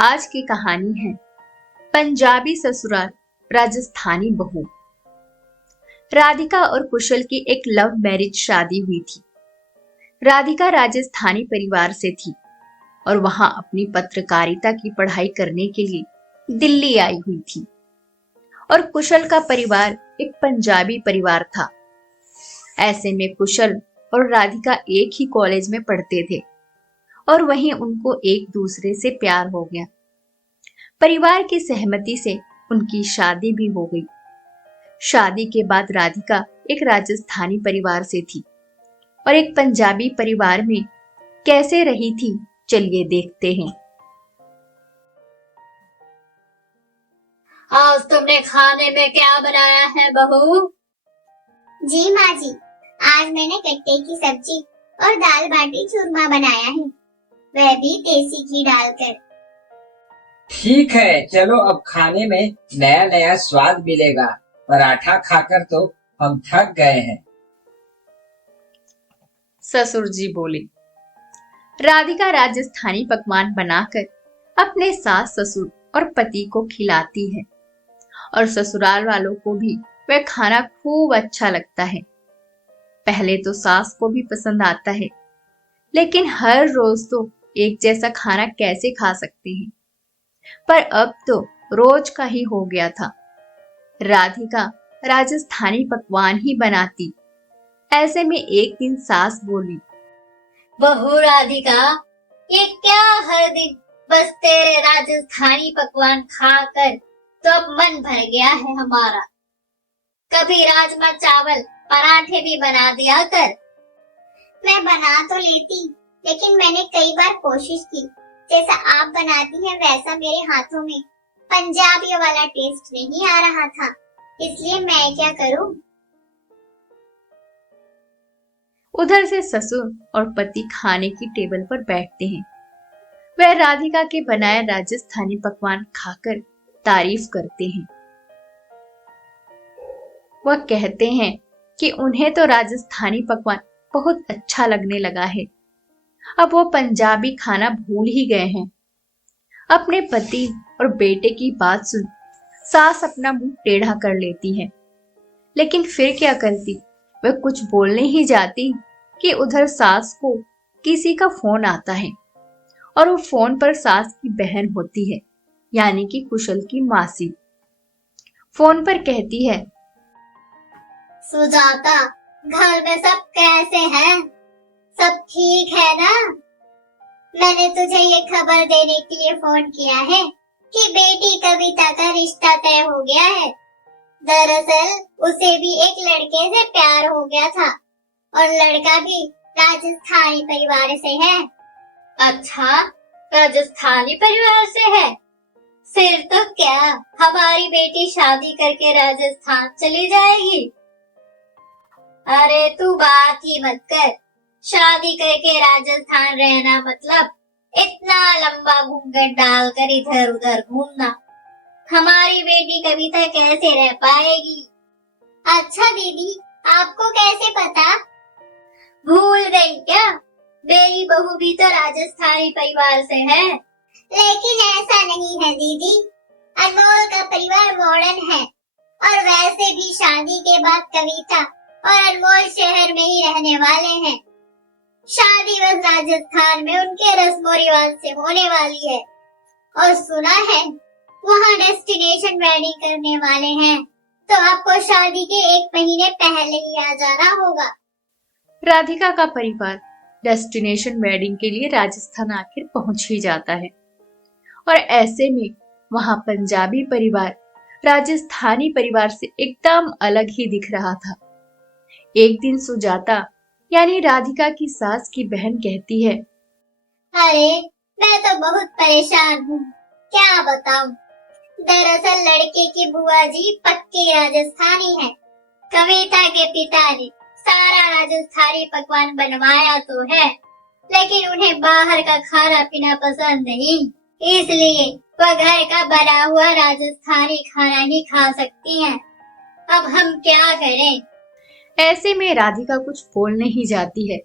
आज की कहानी है पंजाबी ससुराल राजस्थानी बहू। राधिका और कुशल की एक लव मैरिज शादी हुई थी। राधिका राजस्थानी परिवार से थी और वहां अपनी पत्रकारिता की पढ़ाई करने के लिए दिल्ली आई हुई थी। और कुशल का परिवार एक पंजाबी परिवार था। ऐसे में कुशल और राधिका एक ही कॉलेज में पढ़ते थे और वहीं उनको एक दूसरे से प्यार हो गया। परिवार की सहमति से उनकी शादी भी हो गई। शादी के बाद राधिका एक राजस्थानी परिवार से थी और एक पंजाबी परिवार में कैसे रही थी, चलिए देखते हैं। आज तुमने खाने में क्या बनाया है बहू? जी माँ जी, आज मैंने कट्टे की सब्जी और दाल बाटी चूरमा बनाया है, वह भी देसी घी डालकर। ठीक है, चलो अब खाने में नया नया स्वाद मिलेगा। पराठा खाकर तो हम थक गए हैं। ससुर जी बोले। राधिका राजस्थानी पकवान बनाकर अपने सास ससुर और पति को खिलाती है और ससुराल वालों को भी वह खाना खूब अच्छा लगता है। पहले तो सास को भी पसंद आता है, लेकिन हर रोज तो एक जैसा खाना कैसे खा सकते हैं। पर अब तो रोज का ही हो गया था। राधिका राजस्थानी पकवान ही बनाती। ऐसे में एक दिन सास बोली, बहू राधिका, ये क्या हर दिन बस तेरे राजस्थानी पकवान खाकर तो अब मन भर गया है हमारा। कभी राजमा चावल पराठे भी बना दिया कर। मैं बना तो लेती, लेकिन मैंने कई बार कोशिश की, जैसा आप बनाती हैं वैसा मेरे हाथों में पंजाबी वाला टेस्ट नहीं आ रहा था, इसलिए मैं क्या करूं? उधर से ससुर और पति खाने की टेबल पर बैठते हैं। वह राधिका के बनाए राजस्थानी पकवान खाकर तारीफ करते हैं। वह कहते हैं कि उन्हें तो राजस्थानी पकवान बहुत अच्छा लगने लगा है। अब वो पंजाबी खाना भूल ही गए हैं। अपने पति और बेटे की बात सुन सास अपना मुंह टेढ़ा कर लेती है, लेकिन फिर क्या करती। वह कुछ बोलने ही जाती कि उधर सास को किसी का फोन आता है और वो फोन पर सास की बहन होती है, यानी कि कुशल की मासी। फोन पर कहती है, सुजाता, घर में सब कैसे हैं? सब ठीक है ना? मैंने तुझे ये खबर देने के लिए फोन किया है कि बेटी कविता का रिश्ता तय हो गया है। दरअसल उसे भी एक लड़के से प्यार हो गया था और लड़का भी राजस्थानी परिवार से है। अच्छा, राजस्थानी परिवार से है? फिर तो क्या हमारी बेटी शादी करके राजस्थान चली जाएगी? अरे तू बात ही मत कर। शादी करके राजस्थान रहना मतलब इतना लंबा घूंघट डालकर इधर उधर घूमना। हमारी बेटी कविता कैसे रह पाएगी? अच्छा दीदी, आपको कैसे पता? भूल गई क्या? मेरी बहू भी तो राजस्थानी परिवार से है। लेकिन ऐसा नहीं है दीदी, अनमोल का परिवार मॉडर्न है और वैसे भी शादी के बाद कविता और अनमोल शहर में ही रहने वाले हैं। शादी बस राजस्थान में उनके रस्मों रिवाज से होने वाली है और सुना है वहाँ डेस्टिनेशन वेडिंग करने वाले हैं, तो आपको शादी के 1 महीने पहले ही आ जाना होगा। राधिका का परिवार डेस्टिनेशन वेडिंग के लिए राजस्थान आखिर पहुंच ही जाता है और ऐसे में वहां पंजाबी परिवार राजस्थानी परिवार से एकदम अलग ही दिख रहा था। एक दिन सुजाता यानी राधिका की सास की बहन कहती है, अरे मैं तो बहुत परेशान हूँ, क्या बताऊँ। दरअसल लड़के की बुआ जी पक्की राजस्थानी है। कविता के पिता ने सारा राजस्थानी पकवान बनवाया तो है, लेकिन उन्हें बाहर का खाना पीना पसंद नहीं, इसलिए वह घर का बना हुआ राजस्थानी खाना ही खा सकती हैं। अब हम क्या करें? ऐसे में राधिका कुछ बोलने ही जाती है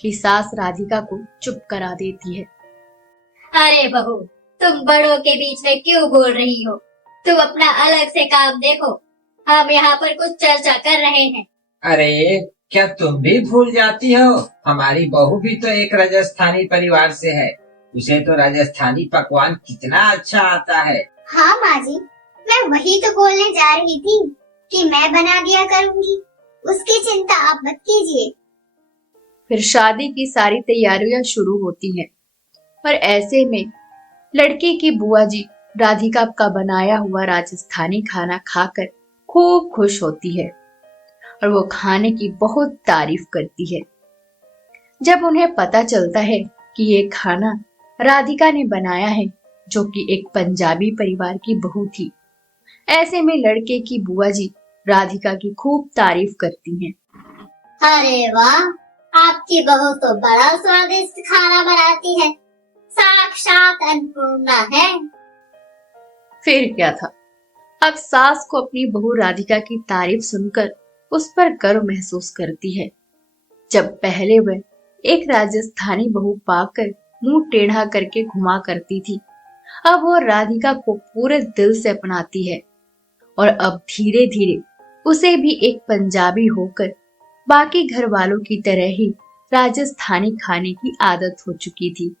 कि सास राधिका को चुप करा देती है। अरे बहू, तुम बड़ों के बीच में क्यों बोल रही हो? तुम अपना अलग से काम देखो, हम यहाँ पर कुछ चर्चा कर रहे हैं। अरे क्या तुम भी भूल जाती हो? हमारी बहू भी तो एक राजस्थानी परिवार से है। उसे तो राजस्थानी पकवान कितना अच्छा आता है। हाँ माँ जी, मैं वही तो बोलने जा रही थी कि मैं बना दिया करूंगी, उसकी चिंता आप मत कीजिए। फिर शादी की सारी तैयारियां शुरू होती हैं और ऐसे में लड़की की बुआ जी राधिका का बनाया हुआ राजस्थानी खाना खाकर खूब खुश होती है और वो खाने की बहुत तारीफ करती है। जब उन्हें पता चलता है कि ये खाना राधिका ने बनाया है, जो कि एक पंजाबी परिवार की बहू थी, ऐसे में लड़के की बुआ जी राधिका की खूब तारीफ करती हैं। अरे वाह, आपकी बहू तो बड़ा स्वादिष्ट खाना बनाती है, साक्षात अन्नपूर्णा है। फिर क्या था, अब सास को अपनी बहू राधिका की तारीफ सुनकर उस पर गर्व महसूस करती है। जब पहले वह एक राजस्थानी बहू पाकर मुंह टेढ़ा करके घुमा करती थी, अब वो राधिका को पूरे दिल से अपनाती है और अब धीरे धीरे उसे भी एक पंजाबी होकर बाकी घर वालों की तरह ही राजस्थानी खाने की आदत हो चुकी थी।